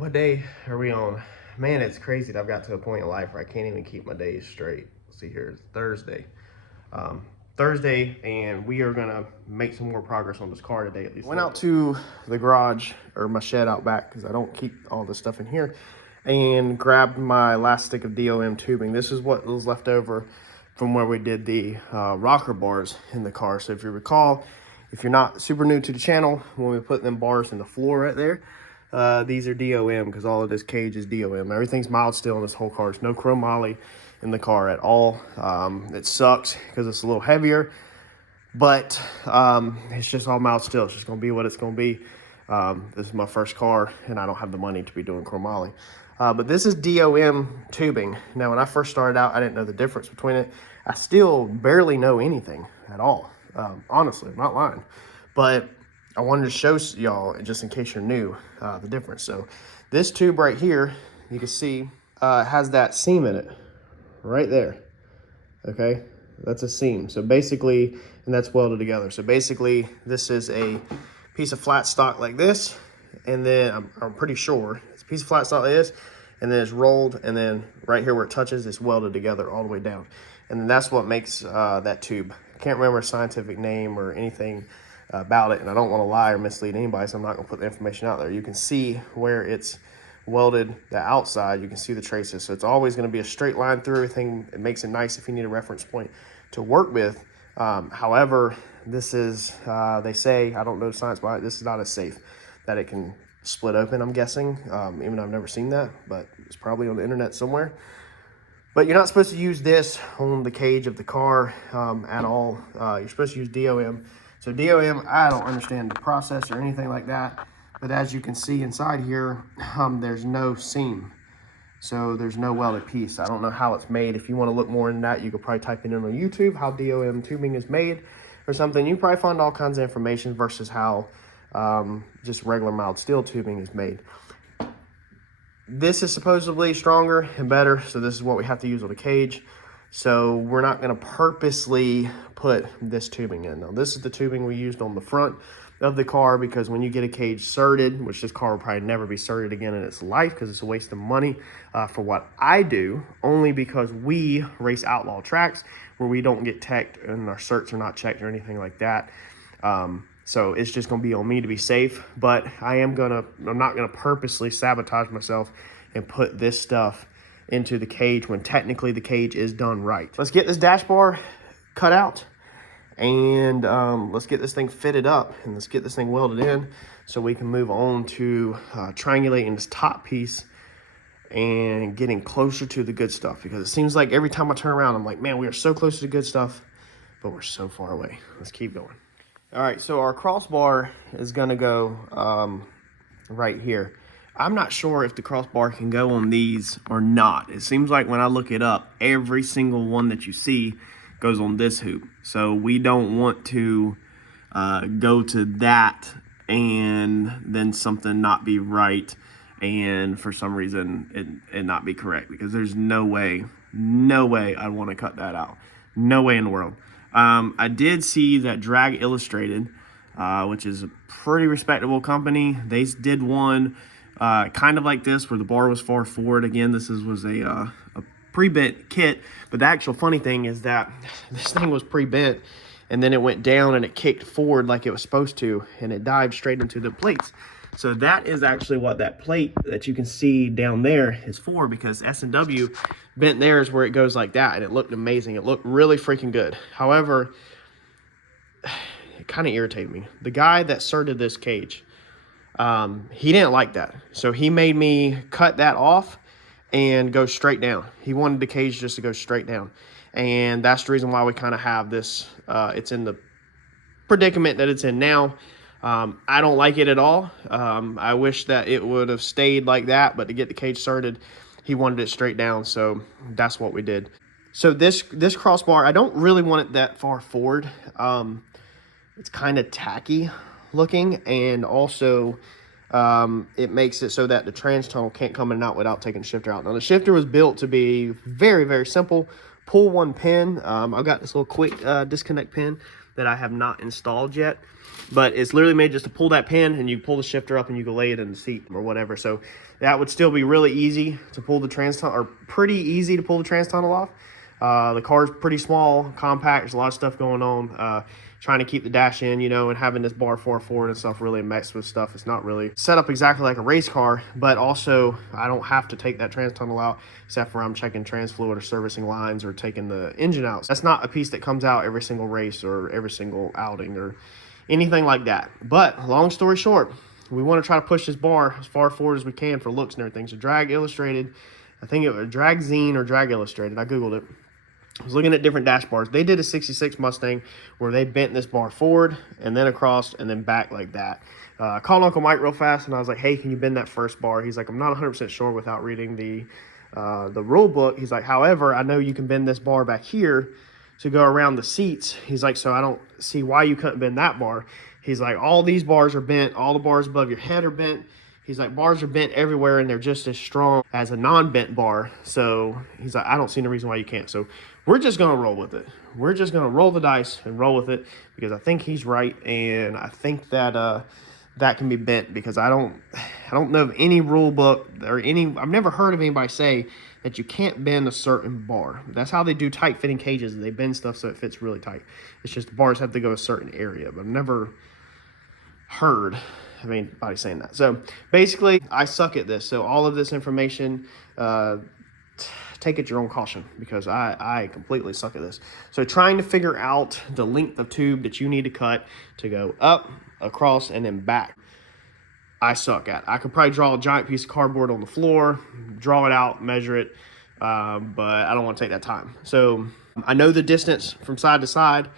What day are we on? Man, it's crazy that I've got to a point in life where I can't even keep my days straight. Let's see here, it's Thursday. Um, Thursday, and we are gonna make some more progress on this car today at least. Went out to the garage, or my shed out back, because I don't keep all this stuff in here, and grabbed my last stick of DOM tubing. This is what was left over from where we did the rocker bars in the car. So if you recall, if you're not super new to the channel, when we put them bars in the floor right there, these are DOM because all of this cage is DOM. Everything's mild steel in this whole car. There's no chromoly in the car at all. It sucks because it's a little heavier, but it's just all mild steel. It's just going to be what it's going to be. This is my first car, and I don't have the money to be doing chromoly. But this is DOM tubing. Now, when I first started out, I didn't know the difference between it. I still barely know anything at all. Honestly, I'm not lying. But I wanted to show y'all, just in case you're new, the difference. So this tube right here, you can see, has that seam in it right there. Okay, that's a seam. So basically, and that's welded together. So basically, this is a piece of flat stock like this, and then I'm pretty sure it's a piece of flat stock like this, and then it's rolled, and then right here where it touches, it's welded together all the way down. And then that's what makes that tube. I can't remember a scientific name or anything about it, and I don't want to lie or mislead anybody, so I'm not going to put the information out there. You can see where it's welded, the outside, you can see the traces. So it's always going to be a straight line through everything. It makes it nice if you need a reference point to work with. However, this is, they say, I don't know the science behind it, this is not as safe, that it can split open, I'm guessing. Even though I've never seen that, but it's probably on the internet somewhere. But you're not supposed to use this on the cage of the car at all. You're supposed to use DOM. So DOM, I don't understand the process or anything like that. But as you can see inside here, there's no seam. So there's no welded piece. I don't know how it's made. If you want to look more into that, you could probably type it in on YouTube, how DOM tubing is made or something. You probably find all kinds of information versus how just regular mild steel tubing is made. This is supposedly stronger and better, so this is what we have to use on the cage. So we're not going to purposely put this tubing in. Now, this is the tubing we used on the front of the car, because when you get a cage certed, which this car will probably never be certed again in its life because it's a waste of money for what I do, only because we race outlaw tracks where we don't get teched and our certs are not checked or anything like that. So it's just going to be on me to be safe, but I'm not going to purposely sabotage myself and put this stuff into the cage when technically the cage is done right. Let's get this dash bar cut out, and let's get this thing fitted up, and let's get this thing welded in so we can move on to triangulating this top piece and getting closer to the good stuff, because it seems like every time I turn around, I'm like, man, we are so close to the good stuff, but we're so far away. Let's keep going. All right, so our crossbar is gonna go right here. I'm not sure if the crossbar can go on these or not. It seems like when I look it up, every single one that you see goes on this hoop. So we don't want to go to that and then something not be right and for some reason it not be correct, because there's no way I want to cut that out. No way in the world. I did see that Drag Illustrated, which is a pretty respectable company. They did one kind of like this, where the bar was far forward. Again, this was a pre-bent kit, but the actual funny thing is that this thing was pre-bent, and then it went down and it kicked forward like it was supposed to, and it dived straight into the plates. So that is actually what that plate that you can see down there is for, because S&W bent theirs where it goes like that, and it looked amazing. It looked really freaking good. However, it kind of irritated me. The guy that certed this cage, he didn't like that. So he made me cut that off and go straight down. He wanted the cage just to go straight down. And that's the reason why we kind of have this, it's in the predicament that it's in now. I don't like it at all. I wish that it would have stayed like that, but to get the cage certed, he wanted it straight down, so that's what we did. So this crossbar, I don't really want it that far forward. It's kind of tacky looking, and also it makes it so that the trans tunnel can't come in and out without taking the shifter out. Now, the shifter was built to be very, very simple. Pull one pin. I've got this little quick disconnect pin that I have not installed yet. But it's literally made just to pull that pin, and you pull the shifter up and you can lay it in the seat or whatever. So that would still be really easy to pull the trans tunnel, or pretty easy to pull the trans tunnel off. The car's pretty small, compact. There's a lot of stuff going on. Trying to keep the dash in, you know, and having this bar far forward and stuff really messed with stuff. It's not really set up exactly like a race car, but also I don't have to take that trans tunnel out except for I'm checking trans fluid or servicing lines or taking the engine out. That's not a piece that comes out every single race or every single outing or anything like that. But long story short, we want to try to push this bar as far forward as we can for looks and everything. So Drag Illustrated, I think it was Drag Zine or Drag Illustrated, I Googled it. I was looking at different dash bars. They did a 66 Mustang where they bent this bar forward and then across and then back like that. I called Uncle Mike real fast and I was like, hey, can you bend that first bar? He's like, I'm not 100% sure without reading the rule book. He's like, however, I know you can bend this bar back here to go around the seats. He's like, so I don't see why you couldn't bend that bar. He's like, all these bars are bent. All the bars above your head are bent. He's like, bars are bent everywhere and they're just as strong as a non-bent bar. So he's like, I don't see no reason why you can't. So we're just going to roll with it. We're just going to roll the dice and roll with it because I think he's right. And I think that that can be bent because I don't know of any rule book or I've never heard of anybody say that you can't bend a certain bar. That's how they do tight fitting cages. They bend stuff so it fits really tight. It's just the bars have to go a certain area, but I've never heard of anybody saying that. So basically I suck at this. So all of this information, take it your own caution because I completely suck at this. So trying to figure out the length of tube that you need to cut to go up, across, and then back, I suck at. I could probably draw a giant piece of cardboard on the floor, draw it out, measure it, but I don't want to take that time. So I know the distance from side to side.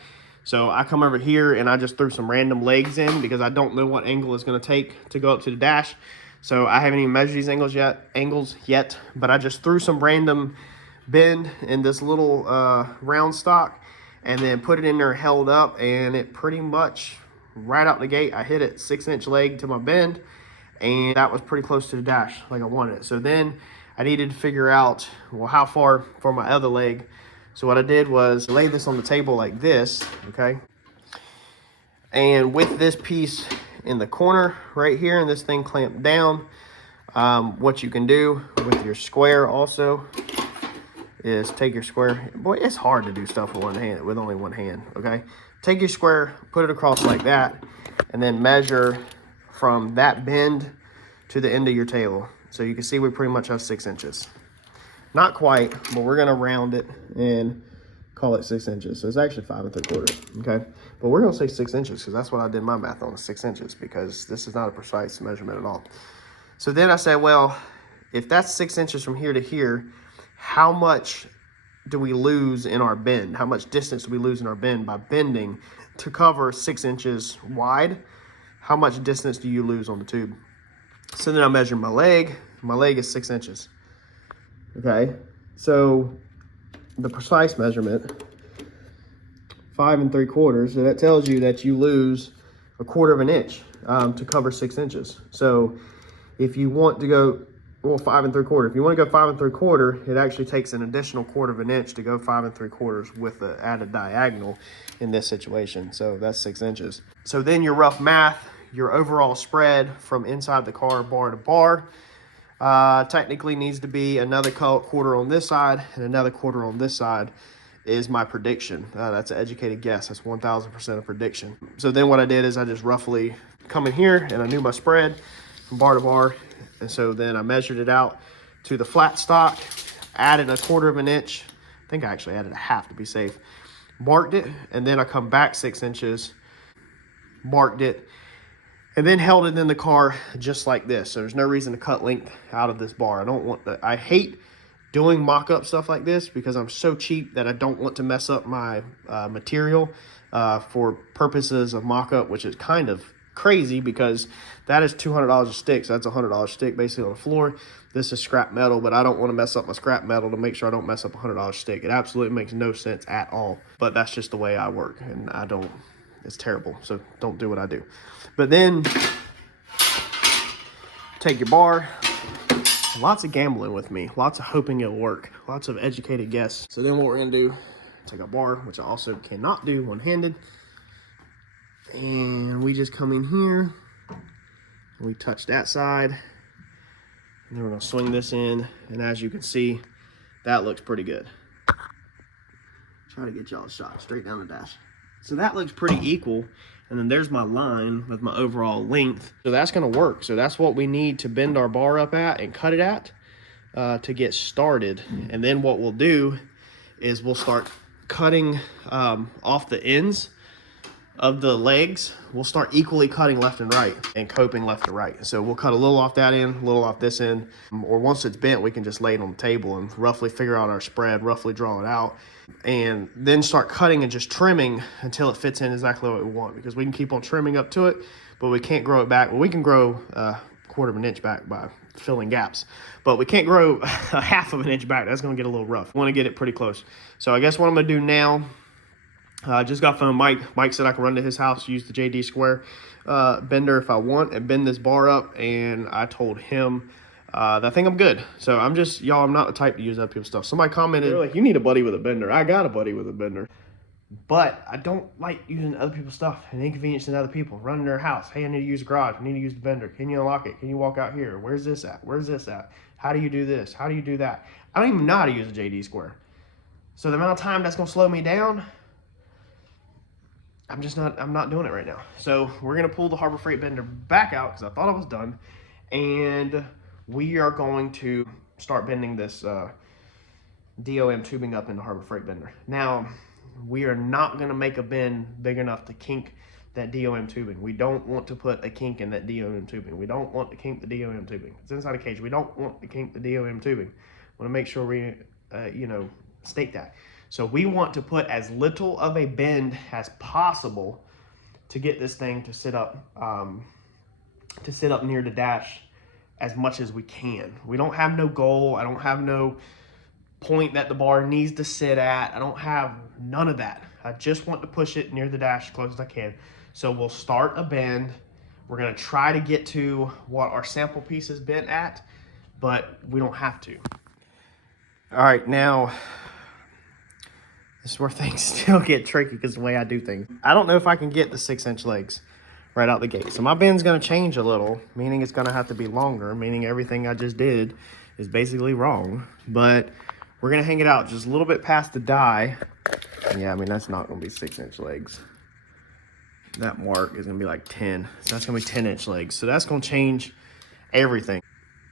So I come over here and I just threw some random legs in because I don't know what angle it's going to take to go up to the dash. So I haven't even measured these angles yet, but I just threw some random bend in this little round stock and then put it in there, held up, and it pretty much right out the gate, I hit it 6-inch leg to my bend, and that was pretty close to the dash like I wanted it. So then I needed to figure out, well, how far for my other leg. So what I did was lay this on the table like this, okay? And with this piece in the corner right here and this thing clamped down, what you can do with your square also is take your square. Boy, it's hard to do stuff with only one hand, okay? Take your square, put it across like that, and then measure from that bend to the end of your table. So you can see we pretty much have 6 inches. Not quite, but we're gonna round it and call it 6 inches. So it's actually 5 3/4, okay? But we're gonna say 6 inches because that's what I did my math on, 6 inches, because this is not a precise measurement at all. So then I said, well, if that's 6 inches from here to here, how much do we lose in our bend? How much distance do we lose in our bend by bending to cover 6 inches wide? How much distance do you lose on the tube? So then I measured my leg. My leg is 6 inches. Okay, so the precise measurement, 5 3/4, so that tells you that you lose 1/4 of an inch to cover 6 inches. So if you want to go, well, 5 3/4, if you want to go 5 3/4, it actually takes an additional 1/4 of an inch to go 5 3/4 with the added diagonal in this situation. So that's 6 inches. So then your rough math, your overall spread from inside the car, bar to bar, technically needs to be another 1/4 on this side and another 1/4 on this side is my prediction. That's an educated guess. That's 1000% a prediction. So then what I did is I just roughly come in here and I knew my spread from bar to bar. And so then I measured it out to the flat stock, added 1/4 of an inch. I think I actually added 1/2 to be safe. Marked it, and then I come back 6 inches, marked it, and then held it in the car just like this. So there's no reason to cut length out of this bar. I don't want that. I hate doing mock-up stuff like this because I'm so cheap that I don't want to mess up my material for purposes of mock-up, which is kind of crazy because that is $200 a stick. So that's a $100 stick basically on the floor. This is scrap metal, but I don't want to mess up my scrap metal to make sure I don't mess up a $100 stick. It absolutely makes no sense at all, but that's just the way I work, and I don't, it's terrible. So don't do what I do. But then take your bar, lots of gambling with me, lots of hoping it'll work, lots of educated guess. So then what we're gonna do, take a bar, which I also cannot do one-handed, And we just come in here, and we touch that side, and then we're gonna swing this in, and as you can see, that looks pretty good. Try to get y'all a shot straight down the dash. So that looks pretty equal, and then there's my line with my overall length. So that's gonna work. So that's what we need to bend our bar up at and cut it at to get started. And then what we'll do is we'll start cutting off the ends of the legs. We'll start equally cutting left and right and coping left to right. So we'll cut a little off that end, a little off this end, or once it's bent, we can just lay it on the table and roughly figure out our spread, roughly draw it out, and then start cutting and just trimming until it fits in exactly what we want, because we can keep on trimming up to it, but we can't grow it back. Well, we can grow a quarter of an inch back by filling gaps, but we can't grow a half of an inch back. That's gonna get a little rough. I wanna get it pretty close. So I guess what I'm gonna do now, I just got phone Mike. Mike said I can run to his house, use the JD square bender if I want, and bend this bar up. And I told him that I think I'm good. So I'm just, y'all, I'm not the type to use other people's stuff. Somebody commented, like, you need a buddy with a bender. I got a buddy with a bender. But I don't like using other people's stuff and inconveniencing other people. Running their house. Hey, I need to use a garage. I need to use the bender. Can you unlock it? Can you walk out here? Where's this at? Where's this at? How do you do this? How do you do that? I don't even know how to use a JD square. So the amount of time that's going to slow me down, I'm not doing it right now. So we're gonna pull the Harbor Freight bender back out because I thought I was done, and we are going to start bending this DOM tubing up in the Harbor Freight bender. Now, we are not gonna make a bend big enough to kink that DOM tubing. We don't want to put a kink in that DOM tubing. We don't want to kink the DOM tubing. It's inside a cage. We don't want to kink the DOM tubing. I want to make sure we, state that. So we want to put as little of a bend as possible to get this thing to sit up near the dash as much as we can. We don't have no goal. I don't have no point that the bar needs to sit at. I don't have none of that. I just want to push it near the dash as close as I can. So we'll start a bend. We're gonna try to get to what our sample piece is bent at, but we don't have to. All right, now, this is where things still get tricky because the way I do things. I don't know if I can get the 6-inch legs right out the gate. So my bend's gonna change a little, meaning it's gonna have to be longer, meaning everything I just did is basically wrong. But we're gonna hang it out just a little bit past the die. Yeah, I mean, that's not gonna be 6-inch legs. That mark is gonna be like 10. So that's gonna be 10-inch legs. So that's gonna change everything.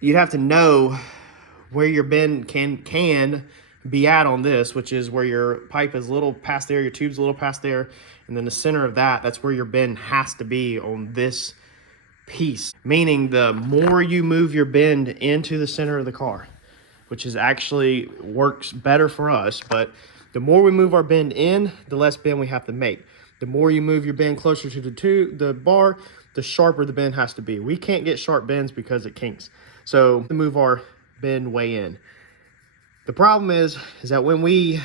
You'd have to know where your bend can be at on this, which is where your pipe is a little past there, your tube's a little past there, and then the center of that's where your bend has to be on this piece. Meaning the more you move your bend into the center of the car, which is actually works better for us, but the more we move our bend in, the less bend we have to make. The more you move your bend closer to the bar, the sharper the bend has to be. We can't get sharp bends because it kinks. So to move our bend way in. The problem is that when we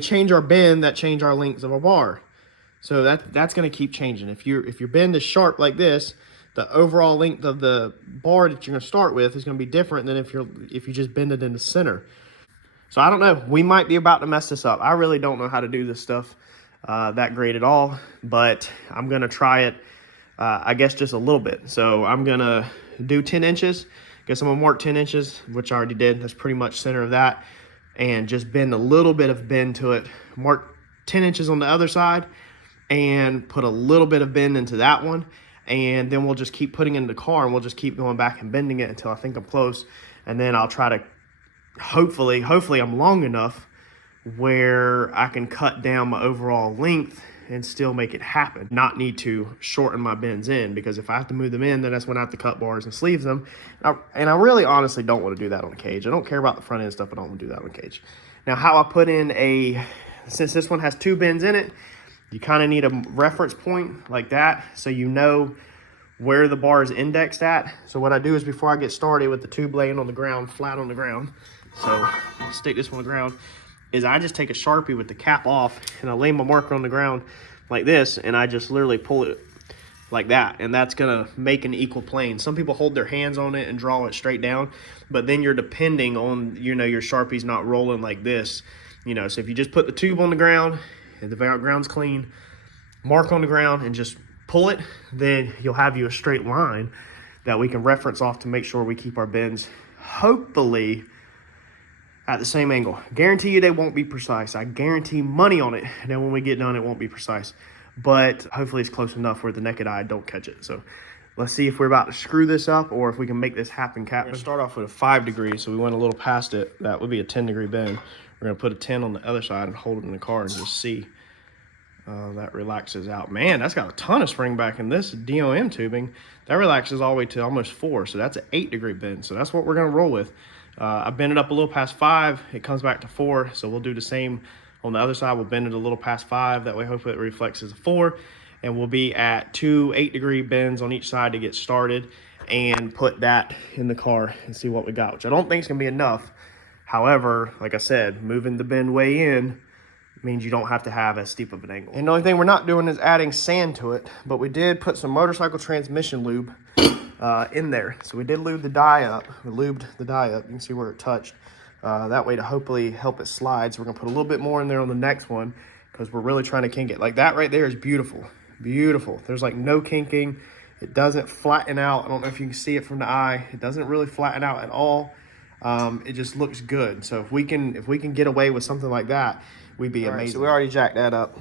change our bend, that change our lengths of our bar. So that's going to keep changing. If your bend is sharp like this, the overall length of the bar that you're going to start with is going to be different than if you just bend it in the center. So I don't know. We might be about to mess this up. I really don't know how to do this stuff that great at all, but I'm going to try it, I guess, just a little bit. So I'm going to do 10 inches. Guess I'm gonna mark 10 inches, which I already did. That's pretty much center of that. And just bend a little bit of bend to it. Mark 10 inches on the other side and put a little bit of bend into that one. And then we'll just keep putting it in the car and we'll just keep going back and bending it until I think I'm close. And then I'll try to, hopefully I'm long enough where I can cut down my overall length and still make it happen. Not need to shorten my bends in, because if I have to move them in, then that's when I have to cut bars and sleeves them. And I really honestly don't want to do that on a cage. I don't care about the front end stuff, but I don't want to do that on a cage. Now, how I put in since this one has 2 bends in it, you kind of need a reference point like that so you know where the bar is indexed at. So what I do is before I get started with the tube laying on the ground, flat on the ground, so I'll stick this on the ground, is I just take a Sharpie with the cap off and I lay my marker on the ground like this, and I just literally pull it like that, and that's gonna make an equal plane. Some people hold their hands on it and draw it straight down, but then you're depending on, your Sharpie's not rolling like this, so if you just put the tube on the ground and the ground's clean, mark on the ground and just pull it, then you'll have you a straight line that we can reference off to make sure we keep our bends hopefully at the same angle. Guarantee you they won't be precise. I guarantee money on it. And then when we get done, it won't be precise. But hopefully it's close enough where the naked eye don't catch it. So let's see if we're about to screw this up or if we can make this happen, Cap. We're gonna start off with a 5 degree, so we went a little past it. That would be a 10-degree bend. We're gonna put a 10 on the other side and hold it in the car and just see. That relaxes out. Man, that's got a ton of spring back in this DOM tubing. That relaxes all the way to almost 4, so that's an 8-degree bend. So that's what we're gonna roll with. I bend it up a little past 5, it comes back to 4, so we'll do the same on the other side. We'll bend it a little past 5, that way hopefully it reflects as a 4, and we'll be at 2 8-degree bends on each side to get started and put that in the car and see what we got, which I don't think is gonna be enough. However, like I said, moving the bend way in means you don't have to have as steep of an angle. And the only thing we're not doing is adding sand to it, but we did put some motorcycle transmission lube in there. So we did lube the die up. We lubed the die up. You can see where it touched. That way to hopefully help it slide. So we're gonna put a little bit more in there on the next one because we're really trying to kink it. Like that right there is beautiful, beautiful. There's like no kinking. It doesn't flatten out. I don't know if you can see it from the eye. It doesn't really flatten out at all. It just looks good. So if we can get away with something like that, we'd be amazing. Right, so we already jacked that up.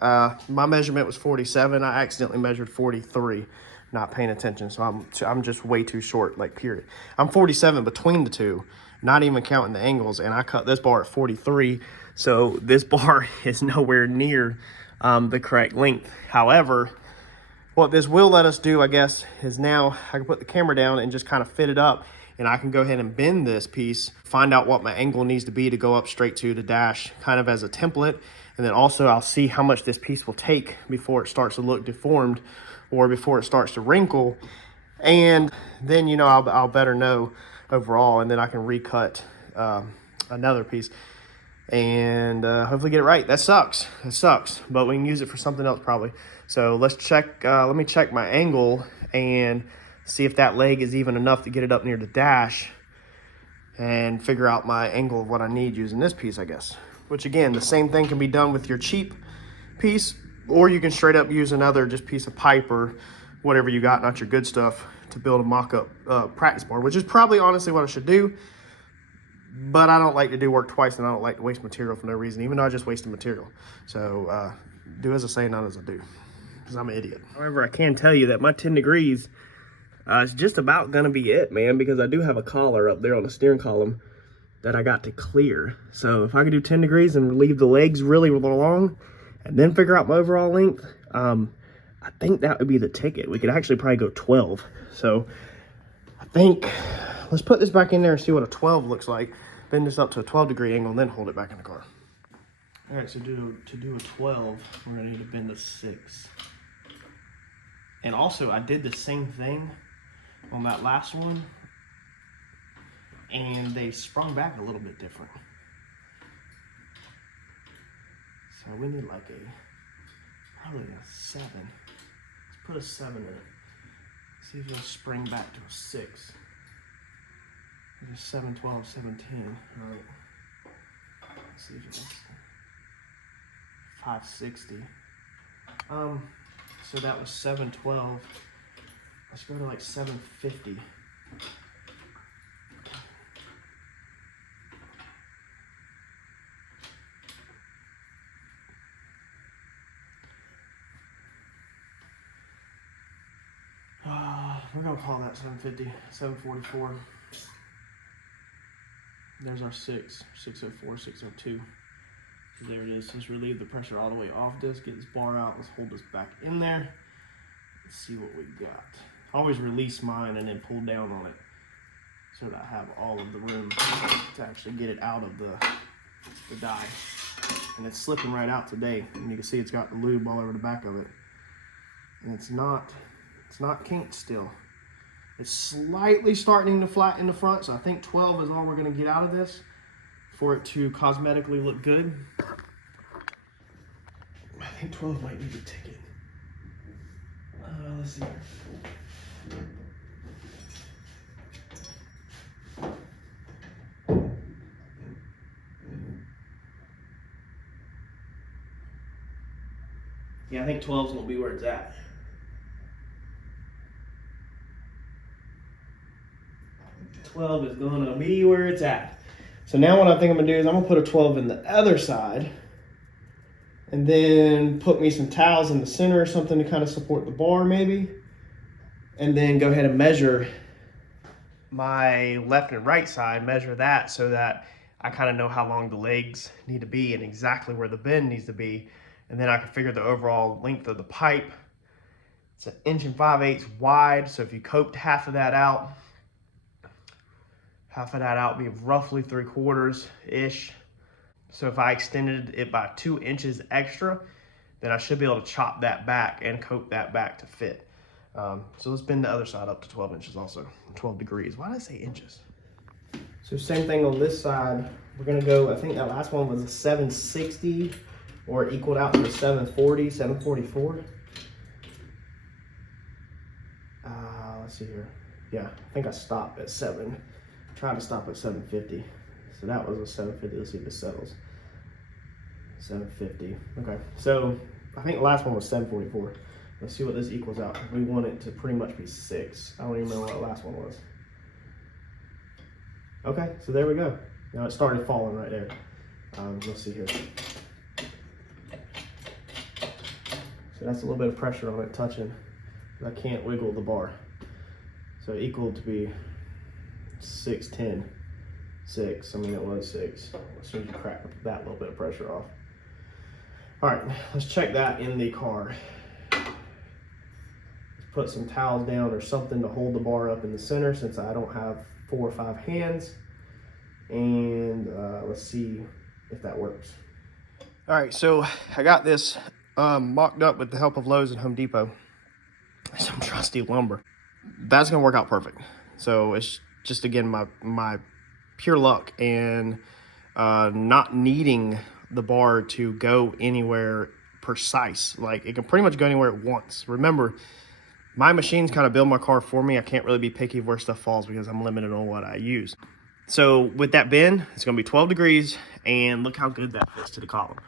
My measurement was 47. I accidentally measured 43, not paying attention. So I'm just way too short, like period. I'm 47 between the two, not even counting the angles. And I cut this bar at 43. So this bar is nowhere near the correct length. However, what this will let us do, I guess, is now I can put the camera down and just kind of fit it up, and I can go ahead and bend this piece, find out what my angle needs to be to go up straight to the dash, kind of as a template. And then also I'll see how much this piece will take before it starts to look deformed or before it starts to wrinkle. And then, you know, I'll better know overall, and then I can recut another piece and hopefully get it right. That sucks, but we can use it for something else probably. So let's check, let me check my angle and see if that leg is even enough to get it up near the dash and figure out my angle of what I need using this piece, I guess. Which again, the same thing can be done with your cheap piece, or you can straight up use another just piece of pipe or whatever you got, not your good stuff, to build a mock-up practice board, which is probably honestly what I should do. But I don't like to do work twice, and I don't like to waste material for no reason, even though I just wasted material. So do as I say, not as I do, because I'm an idiot. However, I can tell you that my 10 degrees is just about gonna be it, man, because I do have a collar up there on the steering column that I got to clear. So if I could do 10 degrees and leave the legs really long and then figure out my overall length, I think that would be the ticket. We could actually probably go 12. So I think, let's put this back in there and see what a 12 looks like. Bend this up to a 12-degree angle and then hold it back in the car. All right, so to do a 12, we're gonna need to bend a 6. And also, I did the same thing on that last one, and they sprung back a little bit different. So we need like probably a 7. Let's put a 7 in it. See if it'll spring back to a 6. Maybe 7, 12, 17. All right. Let's see if it's 560. So that was 712. Let's go to like 750. We're gonna call that 750, 744. There's our 604, 602. So there it is. Let's relieve the pressure all the way off this, get this bar out. Let's hold this back in there. Let's see what we got. I always release mine and then pull down on it so that I have all of the room to actually get it out of the die. And it's slipping right out today. And you can see it's got the lube all over the back of it. And it's not kinked still. It's slightly starting to flatten in the front, so I think 12 is all we're gonna get out of this for it to cosmetically look good. I think 12 might need a ticket. Let's see here. Yeah, I think 12 is gonna be where it's at. .12 is gonna be where it's at. So now what I think I'm gonna do is I'm gonna put a 12 in the other side, and then put me some towels in the center or something to kind of support the bar maybe, and then go ahead and measure my left and right side, measure that so that I kind of know how long the legs need to be and exactly where the bend needs to be, and then I can figure the overall length of the pipe. It's 1 5/8 wide, so if you coped half of that out would be roughly 3/4-ish. So if I extended it by 2 inches extra, then I should be able to chop that back and coat that back to fit. So let's bend the other side up to 12 inches also, 12 degrees. Why did I say inches? So same thing on this side. We're gonna go, I think that last one was a 760, or it equaled out to a 740, 744. Let's see here. Yeah, I think I stopped at tried to stop at 750. So that was a 750, let's see if it settles. 750, okay. So I think the last one was 744. Let's see what this equals out. We want it to pretty much be 6. I don't even know what the last one was. Okay, so there we go. Now it started falling right there. Let's see here. So that's a little bit of pressure on it touching. I can't wiggle the bar. So it equaled to be 610. 6, I mean it was 6. As soon as you crack that little bit of pressure off. All right, let's check that in the car. Let's put some towels down or something to hold the bar up in the center since I don't have 4 or 5 hands. And let's see if that works. All right, so I got this mocked up with the help of Lowe's and Home Depot. Some trusty lumber. That's gonna work out perfect. So it's just, again, my pure luck and not needing the bar to go anywhere precise. Like, it can pretty much go anywhere it wants. Remember, my machines kind of build my car for me. I can't really be picky of where stuff falls because I'm limited on what I use. So with that bend, it's gonna be 12 degrees, and look how good that fits to the column.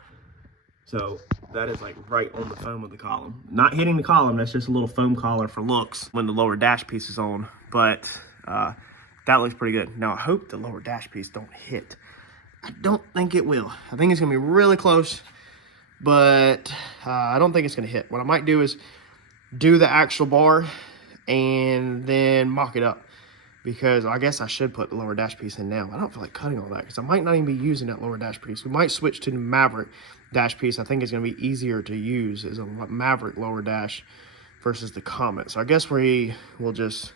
So that is like right on the foam of the column. Not hitting the column, that's just a little foam collar for looks when the lower dash piece is on, but that looks pretty good. Now I hope the lower dash piece don't hit. I don't think it will. I think it's gonna be really close, but I don't think it's gonna hit. What I might do is do the actual bar and then mock it up, because I guess I should put the lower dash piece in now. I don't feel like cutting all that because I might not even be using that lower dash piece. We might switch to the Maverick dash piece. I think it's going to be easier to use as a Maverick lower dash versus the Comet. So I guess we will just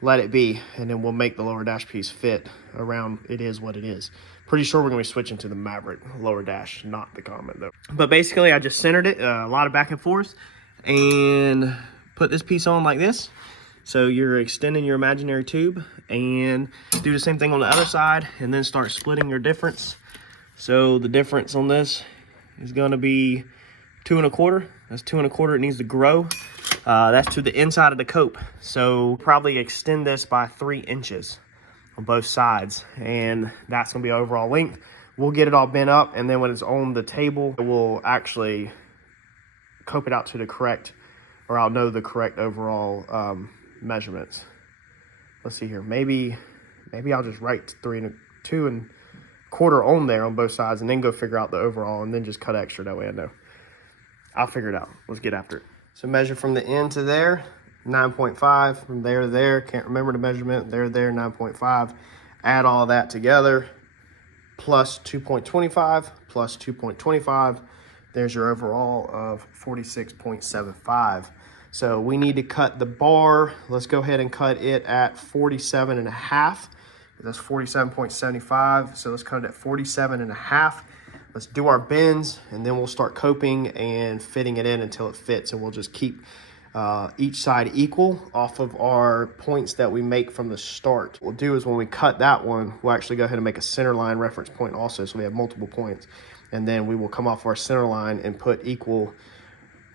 let it be, and then we'll make the lower dash piece fit around it is what it is. Pretty sure we're going to be switching to the Maverick lower dash, not the Comet though. But basically I just centered it, a lot of back and forth, and put this piece on like this. So you're extending your imaginary tube, and do the same thing on the other side, and then start splitting your difference. So the difference on this is going to be 2 1/4. That's 2 1/4. It needs to grow. That's to the inside of the cope. So probably extend this by 3 inches on both sides, and that's going to be overall length. We'll get it all bent up, and then when it's on the table, we'll actually cope it out to the correct, or I'll know the correct overall measurements. Let's see here. Maybe I'll just write 2 1/4 on there on both sides, and then go figure out the overall, and then just cut extra. That way I know. I'll figure it out. Let's get after it. So measure from the end to there, 9.5. From there to there, can't remember the measurement. There, 9.5. Add all that together, plus 2.25, plus 2.25. There's your overall of 46.75. So we need to cut the bar. Let's go ahead and cut it at 47.5. That's 47.75. So let's cut it at 47.5. Let's do our bends, and then we'll start coping and fitting it in until it fits. And we'll just keep each side equal off of our points that we make from the start. What we'll do is when we cut that one, we'll actually go ahead and make a center line reference point also, so we have multiple points. And then we will come off our center line and put equal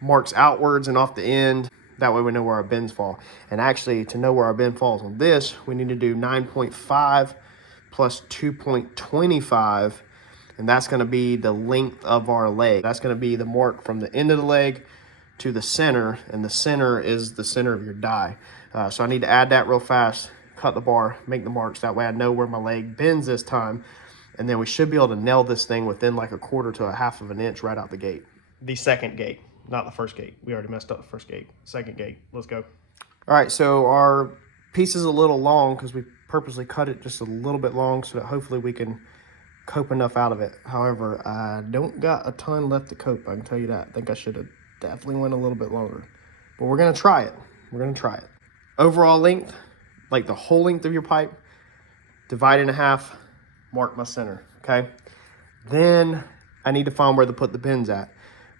marks outwards and off the end. That way we know where our bends fall. And actually, to know where our bend falls on this, we need to do 9.5 plus 2.25, and that's going to be the length of our leg. That's going to be the mark from the end of the leg to the center, and the center is the center of your die. So I need to add that real fast, cut the bar, make the marks. That way I know where my leg bends this time, and then we should be able to nail this thing within like a quarter to a half of an inch right out the gate. The second gate, not the first gate. We already messed up the first gate. Second gate, let's go. All right, so our piece is a little long because we purposely cut it just a little bit long so that hopefully we can cope enough out of it. However, I don't got a ton left to cope, I can tell you that. I think I should have definitely went a little bit longer, but we're gonna try it. We're gonna try it. Overall length, like the whole length of your pipe, divide in half, mark my center, okay? Then I need to find where to put the bends at,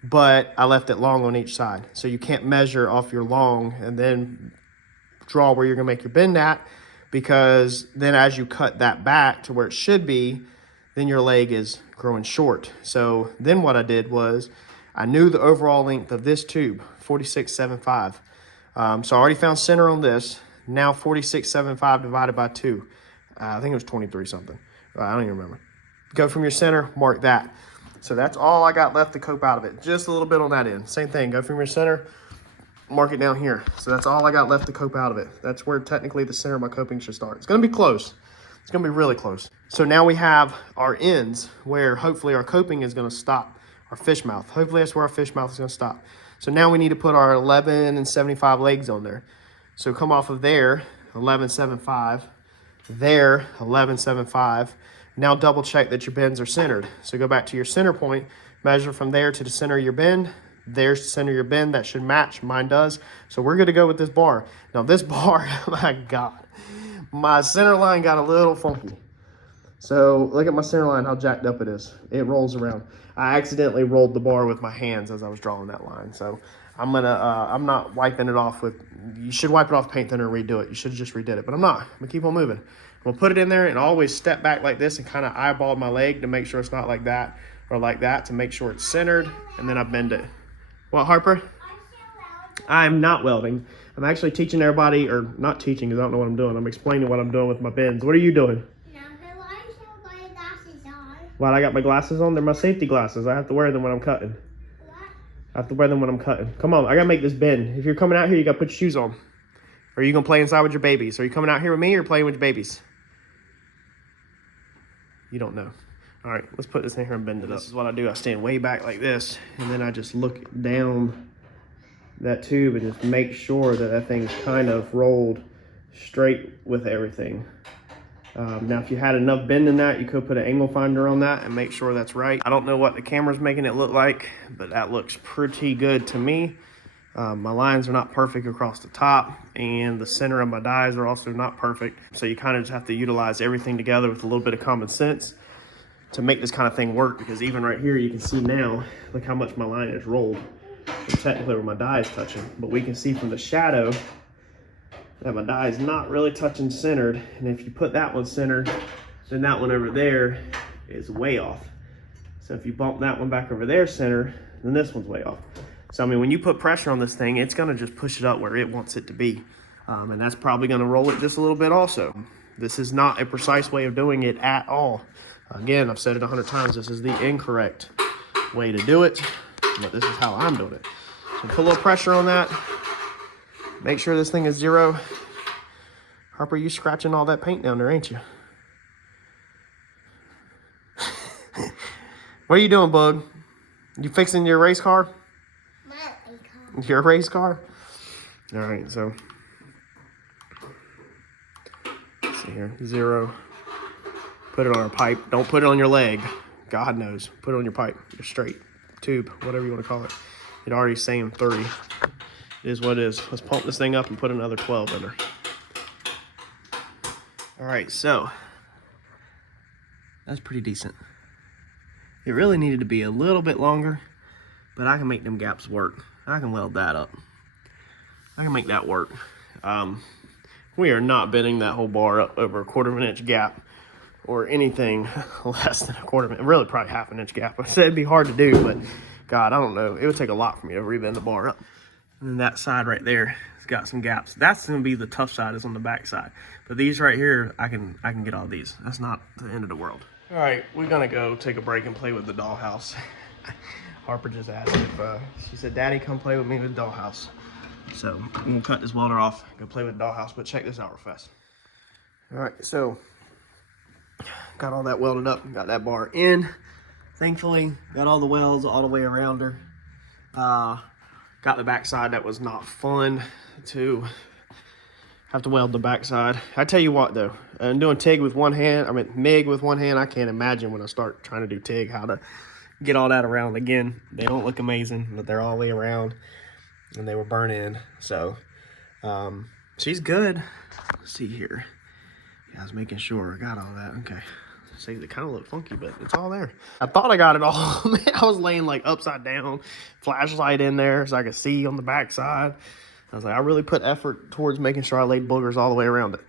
but I left it long on each side. So you can't measure off your long and then draw where you're gonna make your bend at, because then as you cut that back to where it should be, then your leg is growing short. So then what I did was I knew the overall length of this tube, 46.75. So I already found center on this. Now 46.75 divided by 2. I think it was 23 something. I don't even remember. Go from your center, mark that. So that's all I got left to cope out of it. Just a little bit on that end. Same thing, go from your center, mark it down here. So that's all I got left to cope out of it. That's where technically the center of my coping should start. It's gonna be close. It's gonna be really close. So now we have our ends where hopefully our coping is gonna stop, our fish mouth. Hopefully that's where our fish mouth is gonna stop. So now we need to put our 11 and 75 legs on there. So come off of there, 11.75, there, 11.75. Now double check that your bends are centered. So go back to your center point, measure from there to the center of your bend. There's the center of your bend. That should match. Mine does. So we're good to go with this bar. Now this bar, my God, my center line got a little funky. So look at my center line, how jacked up it is. It rolls around. I accidentally rolled the bar with my hands as I was drawing that line. So I'm not wiping it off with, you should wipe it off paint thinner and redo it. You should have just redid it, but I'm not. I'm gonna keep on moving. I'm gonna put it in there and always step back like this and kind of eyeball my leg to make sure it's not like that or like that, to make sure it's centered, and then I bend it. What, Harper? I'm not welding. I'm actually teaching everybody, or not teaching because I don't know what I'm doing. I'm explaining what I'm doing with my bends. What are you doing? Well, I got my glasses on. They're my safety glasses. I have to wear them when I'm cutting. What? I have to wear them when I'm cutting. Come on, I gotta make this bend. If you're coming out here, you gotta put your shoes on. Or are you gonna play inside with your babies? Are you coming out here with me or playing with your babies? You don't know. All right, let's put this in here and bend it up. This is what I do. I stand way back like this, and then I just look down that tube and just make sure that that thing's kind of rolled straight with everything. Now, if you had enough bend in that, you could put an angle finder on that and make sure that's right. I don't know what the camera's making it look like, but that looks pretty good to me. My lines are not perfect across the top, and the center of my dies are also not perfect. So you kind of just have to utilize everything together with a little bit of common sense to make this kind of thing work, because even right here, you can see now, look how much my line is rolled. So technically where my die is touching, but we can see from the shadow that my die is not really touching centered. And if you put that one centered, then that one over there is way off. So if you bump that one back over there center, then this one's way off. So I mean, when you put pressure on this thing, it's gonna just push it up where it wants it to be. And that's probably gonna roll it just a little bit also. This is not a precise way of doing it at all. Again, I've said it 100 times, this is the incorrect way to do it, but this is how I'm doing it. So put a little pressure on that. Make sure this thing is 0. Harper, you scratching all that paint down there, ain't you? What are you doing, bug? You fixing your race car? My race car. Your race car? All right, so let's see here, 0. Put it on our pipe. Don't put it on your leg. God knows. Put it on your pipe. Your straight tube, whatever you want to call it. It already saying 30. It is what it is. Let's pump this thing up and put another 12 in there. All right, so that's pretty decent. It really needed to be a little bit longer, but I can make them gaps work. I can weld that up. I can make that work. We are not bending that whole bar up over a 1/4 inch gap or anything less than a 1/4 inch, really probably 1/2 inch gap. I said it'd be hard to do, but God, I don't know. It would take a lot for me to rebend the bar up. And then that side right there has got some gaps. That's gonna be the tough side, is on the back side. But these right here, I can get all these. That's not the end of the world. All right, we're gonna go take a break and play with the dollhouse. Harper just asked if, she said, Daddy, come play with me with the dollhouse. So I'm gonna cut this welder off, go play with the dollhouse, but check this out real fast. All right, so got all that welded up, got that bar in. Thankfully, got all the welds all the way around her. Got the backside. That was not fun to have to weld the backside. I tell you what though, I'm doing TIG with one hand, MIG with one hand. I can't imagine when I start trying to do TIG how to get all that around. Again, they don't look amazing, but they're all the way around and they were burnt in. So she's good. Let's see here. Yeah, I was making sure I got all that. Okay. See, they kind of look funky, but it's all there. I thought I got it all. Man, I was laying like upside down, flashlight in there so I could see on the backside. I was like, I really put effort towards making sure I laid boogers all the way around it.